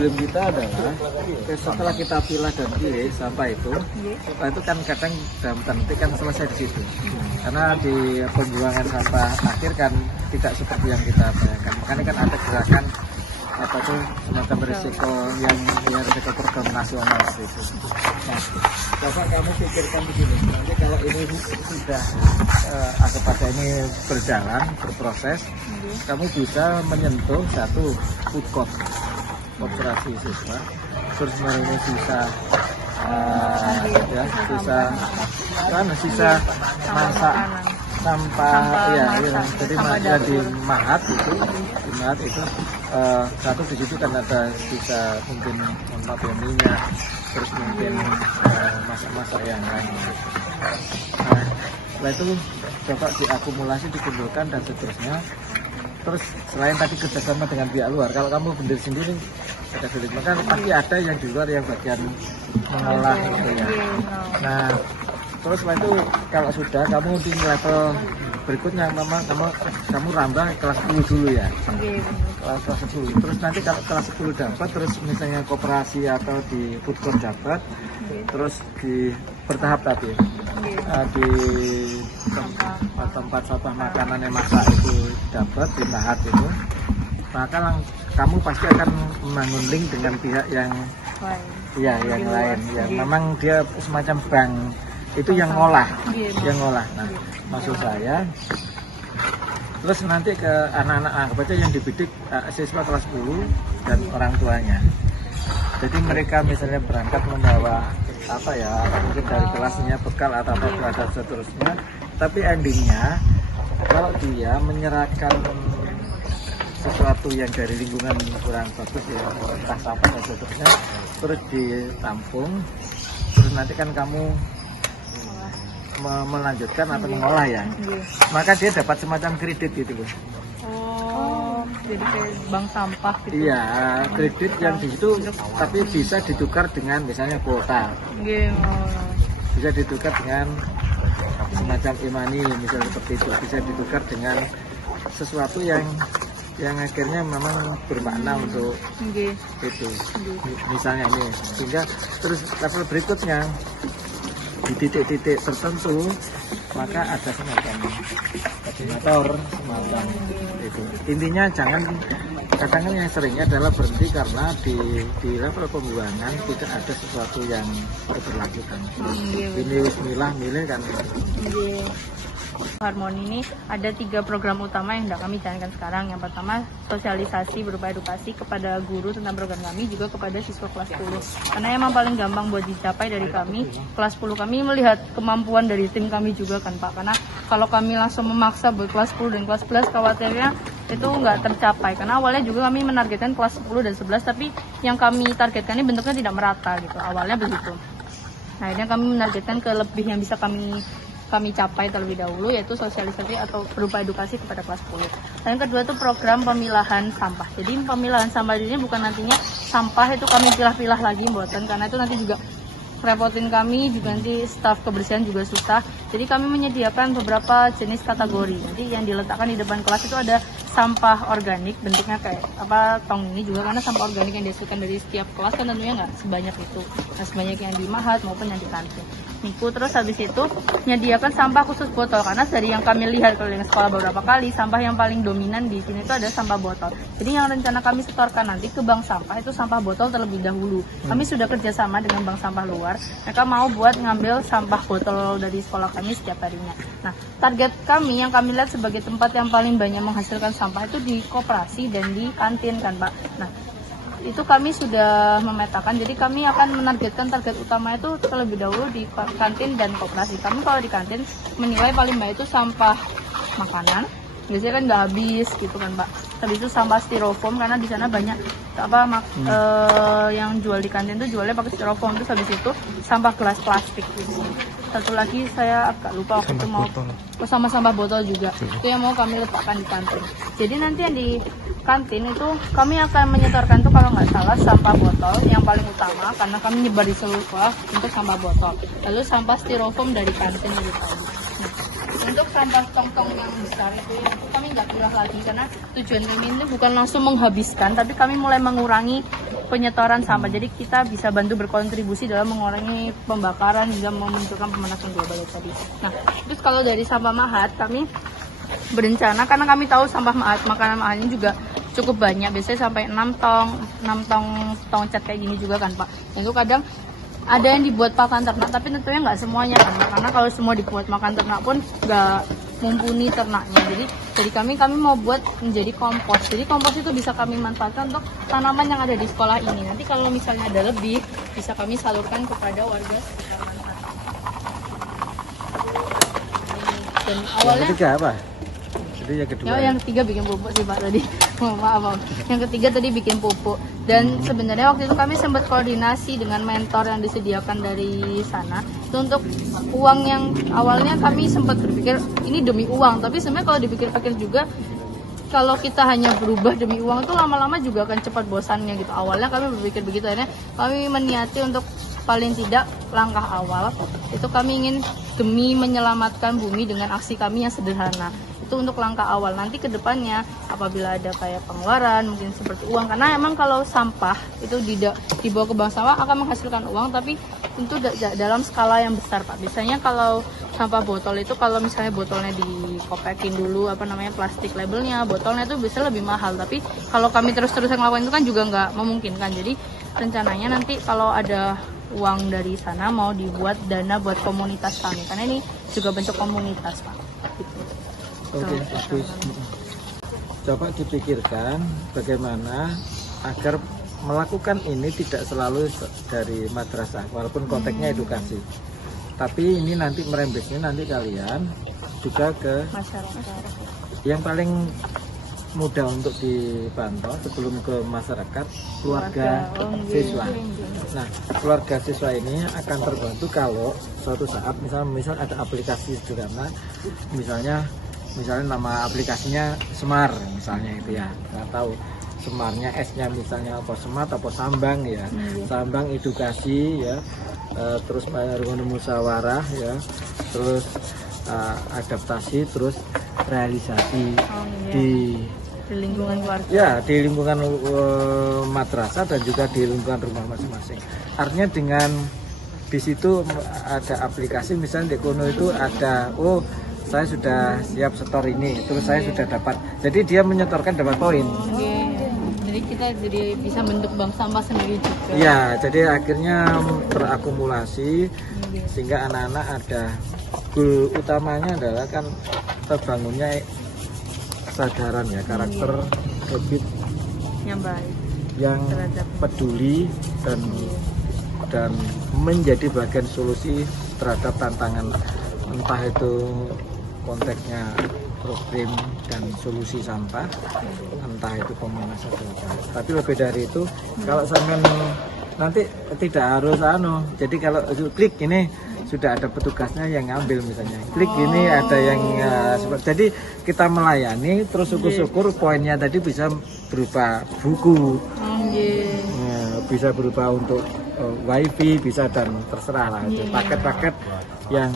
problem kita adalah setelah kita pilah dan pilih sampah itu kan kadang dalam tanda petik kan selesai di situ. Karena di pembuangan sampah akhir kan tidak seperti yang kita bayangkan. Makanya kan ada gerakan apa tuh semacam risiko yang risiko program nasional itu. Nah, coba kamu pikirkan begini, nanti kalau ini sudah pada ini berjalan, berproses, kamu bisa menyentuh satu food court, koperasi siswa, terus ini bisa bisa masak sampah, jadi di mahat itu satu di situ kan ada bisa mungkin minyak, terus mungkin masak-masak yang lain. Setelah itu coba diakumulasi, dikumpulkan dan seterusnya. Terus selain tadi kerjasama dengan pihak luar, kalau kamu berdiri sendiri ada sulit, maka pasti ada yang di luar yang bagian mengolah gitu ya. Nah, terus setelah itu kalau sudah kamu di level berikutnya kamu rambah kelas 10 dulu ya. Kelas 10. Terus nanti kalau kelas 10 dapat, terus misalnya koperasi atau di food court dapat, terus di bertahap tadi di tempat sampah makanan yang masak itu dapat di mahat itu, maka kamu pasti akan membangun link dengan pihak yang lain yang memang dia semacam bank itu yang ngolah. Nah, maksud saya terus nanti ke anak-anak baca yang dibidik siswa kelas 10 dan orang tuanya. Jadi mereka misalnya berangkat membawa mungkin dari kelasnya bekal atau seterusnya, tapi endingnya kalau dia menyerahkan sesuatu yang dari lingkungan kurang bagus ya, entah sampah dan seterusnya, terus ditampung, terus nanti kan kamu melanjutkan atau mengolah ya, maka dia dapat semacam kredit gitu loh. Jadi kayak bank sampah gitu. Iya, kredit yang di situ tapi bisa ditukar dengan misalnya kuota. Bisa ditukar dengan semacam e-money misalnya seperti itu, bisa ditukar dengan sesuatu yang akhirnya memang bermakna untuk itu. Misalnya ini, sehingga terus level berikutnya di titik-titik tertentu maka ada semacam koordinator semacam itu. Intinya jangan, kadang yang seringnya adalah berhenti karena di level pembuangan tidak ada sesuatu yang berkelanjutan. Ini milih kan. Harmoni ini ada 3 program utama yang hendak kami jalankan sekarang. Yang pertama, sosialisasi berupa edukasi kepada guru tentang program kami, juga kepada siswa kelas 10. Karena emang paling gampang buat dicapai dari kami, kelas 10 kami melihat kemampuan dari tim kami juga kan Pak. Karena kalau kami langsung memaksa buat kelas 10 dan kelas 11, khawatirnya itu nggak tercapai. Karena awalnya juga kami menargetkan kelas 10 dan 11, tapi yang kami targetkan ini bentuknya tidak merata gitu. Awalnya begitu. Nah, akhirnya kami menargetkan ke lebih yang bisa kami capai terlebih dahulu, yaitu sosialisasi atau berupa edukasi kepada kelas 10. Dan yang kedua itu program pemilahan sampah. Jadi pemilahan sampah ini bukan nantinya sampah itu kami pilah-pilah lagi buatan, karena itu nanti juga repotin kami, juga nanti staf kebersihan juga susah. Jadi kami menyediakan beberapa jenis kategori. Nanti yang diletakkan di depan kelas itu ada sampah organik, bentuknya kayak tong ini juga, karena sampah organik yang dihasilkan dari setiap kelas kan tentunya nggak sebanyak itu, nggak sebanyak yang di mahat maupun yang di kantin. Terus habis itu menyediakan sampah khusus botol, karena dari yang kami lihat kalau di sekolah beberapa kali, sampah yang paling dominan di sini itu ada sampah botol. Jadi yang rencana kami setorkan nanti ke bank sampah itu sampah botol terlebih dahulu. Kami sudah kerjasama dengan bank sampah luar, mereka mau buat ngambil sampah botol dari sekolah kami setiap harinya. Nah, target kami yang kami lihat sebagai tempat yang paling banyak menghasilkan sampah itu di koperasi dan di kantin kan Pak. Nah, itu kami sudah memetakan, jadi kami akan menargetkan target utama itu terlebih dahulu di kantin dan koperasi. Kami kalau di kantin menilai paling banyak itu sampah makanan, biasanya kan nggak habis gitu kan Pak. Habis itu sampah styrofoam, karena di sana banyak yang jual di kantin itu jualnya pakai styrofoam. Terus habis itu sampah gelas plastik gitu. Satu lagi saya agak lupa waktu itu mau sama sampah botol juga, itu yang mau kami letakkan di kantin. Jadi nanti yang di kantin itu kami akan menyetorkan tuh kalau nggak salah sampah botol yang paling utama, karena kami nyebar di seluruh sekolah untuk sampah botol. Lalu sampah styrofoam dari kantin gitu. Nah, Untuk sampah tong-tong yang besar itu kami nggak pilah lagi karena tujuan kami itu bukan langsung menghabiskan, tapi kami mulai mengurangi penyetoran sampah. Jadi kita bisa bantu berkontribusi dalam mengurangi pembakaran hingga memunculkan pemanasan global tadi. Nah, terus kalau dari sampah mahat kami berencana karena kami tahu sampah mahat, makanan mahatnya juga cukup banyak, biasanya sampai 6 tong cat kayak gini juga kan Pak. Itu kadang ada yang dibuat pakan ternak, tapi tentunya nggak semuanya kan, karena kalau semua dibuat makan ternak pun nggak mumpuni ternaknya. Jadi kami mau buat menjadi kompos. Jadi kompos itu bisa kami manfaatkan untuk tanaman yang ada di sekolah ini. Nanti kalau misalnya ada lebih, bisa kami salurkan kepada warga sekitar manfaat. Dan awalnya yang ketiga apa? Jadi yang kedua. Yang ketiga bikin pupuk sih Pak tadi. Maaf. Yang ketiga tadi bikin pupuk. Dan sebenarnya waktu itu kami sempat koordinasi dengan mentor yang disediakan dari sana. Itu untuk uang yang awalnya kami sempat berpikir ini demi uang, tapi sebenarnya kalau dipikir-pikir juga kalau kita hanya berubah demi uang itu lama-lama juga akan cepat bosannya gitu. Awalnya kami berpikir begitu, akhirnya kami meniati untuk paling tidak langkah awal itu kami ingin demi menyelamatkan bumi dengan aksi kami yang sederhana. Itu untuk langkah awal. Nanti ke depannya apabila ada kayak pengeluaran mungkin seperti uang, karena emang kalau sampah itu dibawa ke bank sampah akan menghasilkan uang, tapi tentu dalam skala yang besar Pak. Biasanya kalau sampah botol itu kalau misalnya botolnya dikopekin dulu plastik labelnya, botolnya itu bisa lebih mahal, tapi kalau kami terus-terusan ngelakuin itu kan juga nggak memungkinkan. Jadi rencananya nanti kalau ada uang dari sana mau dibuat dana buat komunitas kami, karena ini juga bentuk komunitas Pak. Gitu. Oke, bagus. Coba dipikirkan bagaimana agar melakukan ini tidak selalu dari madrasah, walaupun konteksnya edukasi. Tapi ini nanti merembesnya nanti kalian juga ke masyarakat. Yang paling mudah untuk dipantau sebelum ke masyarakat, keluarga siswa. Nah, keluarga siswa ini akan terbantu kalau suatu saat misal ada aplikasi sederhana, misalnya nama aplikasinya Semar misalnya itu ya, nggak tahu Semarnya S-nya misalnya apa Semat apa Sambang ya, Sambang edukasi ya, terus musyawarah ya, terus adaptasi, terus realisasi di lingkungan keluarga. Ya, di lingkungan madrasah dan juga di lingkungan rumah masing-masing. Artinya dengan di situ ada aplikasi, misalnya di Kono itu ada saya sudah siap setor ini, terus saya sudah dapat. Jadi dia menyetorkan dapat poin. Jadi kita bisa bentuk bank sampah sendiri juga. Ya, jadi akhirnya terakumulasi sehingga anak-anak ada goal utamanya adalah kan terbangunnya kesadaran ya, karakter habit yang baik, yang peduli dan menjadi bagian solusi terhadap tantangan, entah itu konteksnya problem dan solusi sampah, entah itu pemanasan global. Tapi lebih dari itu, kalau sampean nanti tidak harus jadi kalau klik ini sudah ada petugasnya yang ngambil misalnya, klik ini ada yang jadi kita melayani, terus syukur-syukur poinnya tadi bisa berupa buku, bisa berupa untuk wifi, bisa, dan terserah lah paket-paket yang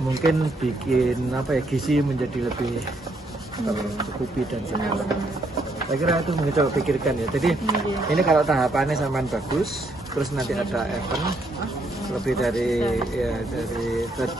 mungkin bikin gizi menjadi lebih tercukupi dan sebagainya. Saya kira itu mungkin coba pikirkan ya. Jadi ini kalau tahapannya sampean bagus, terus nanti ada event lebih dari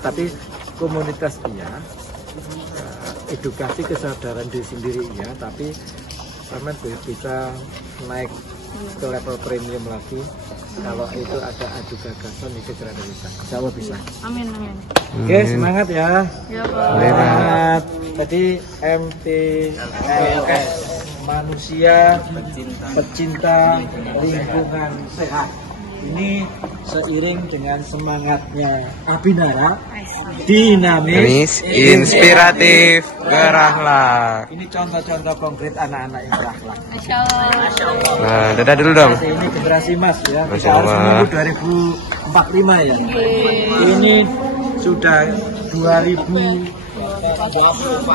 tapi komunitas edukasi kesadaran diri sendiri tapi sampean bisa naik ke level premium lagi. Kalau itu ada adu gagasan itu kira bisa. Insya Allah bisa. Amin. Oke, semangat ya. Ya Pak. Semangat. Tadi MTLS, manusia pecinta lingkungan sehat. Ini seiring dengan semangatnya Abinara, dinamis, inspiratif, berakhlak. Ini contoh-contoh konkret anak-anak yang berakhlak. Masya Allah. Nah, dadah dulu dong. Ini generasi emas ya. Masya Kita harus Allah. menunggu 2045 ya. Ini sudah 2000.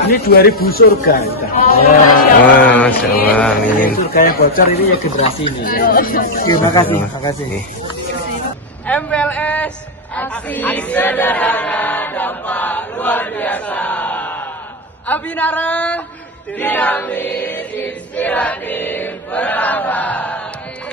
Ini 2000 surga. Masya Allah, amin. Surga yang bocor ini ya generasi ini. Terima kasih. Terima kasih. MPLS aksi sederhana dampak luas. luar biasa. Abinara Dinamis.